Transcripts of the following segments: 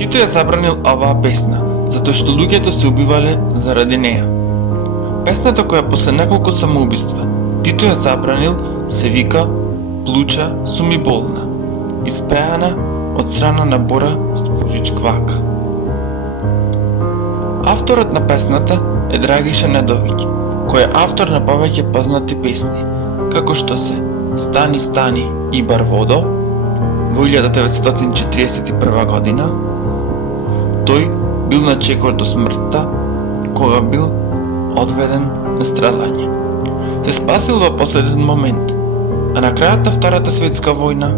Тито ја забранил оваа песна, затоа што луѓето се убивале заради неа. Песната која после неколку самоубиства Тито ја забранил се вика "Плуча су ми болна", испеана од страна на Бора Стопужич Квака. Авторот на песната е Драгиша Недовиќ, кој е автор на повеќе познати песни, како што се "Стани, стани" и "Бар водо" во 1941 година. Тој бил на чекор до смртта, кога бил одведен на страдање. Се спасил во последен момент, а на крајот на Втората светска војна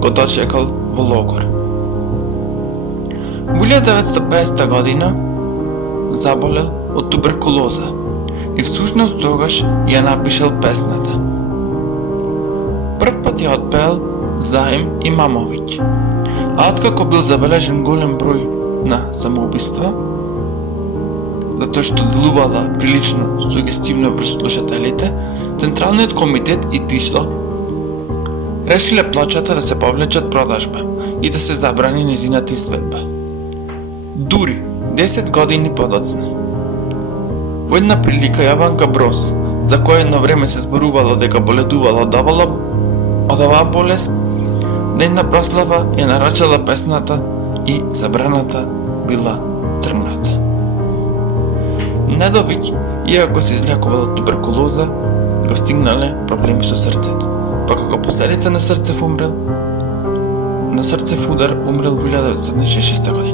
го дочекал во логор. Во 1950 година заболел од туберкулоза и всушност тогаш ја напишал песната. Прв пат ја отпеал Заим Имамовиќ, а откако бил забележен голем број на самоубиства, затоа што делувала прилично сугестивно врз слушателите, Централниот комитет и ТИСЛО решиле плочата да се повлече од продажба и да се забрани нејзината изведба. Дури 10 години подоцна. Во една прилика Јаванка Брос, за која едно време се зборувало дека боледувала од оваа болест, на една прослава ја нарачала песната и забраната била тргната. Недовиќ, иако се излекувал од туберкулоза, го стигнале проблеми со срцето, па како последица на срцев удар умрел во 1966 година.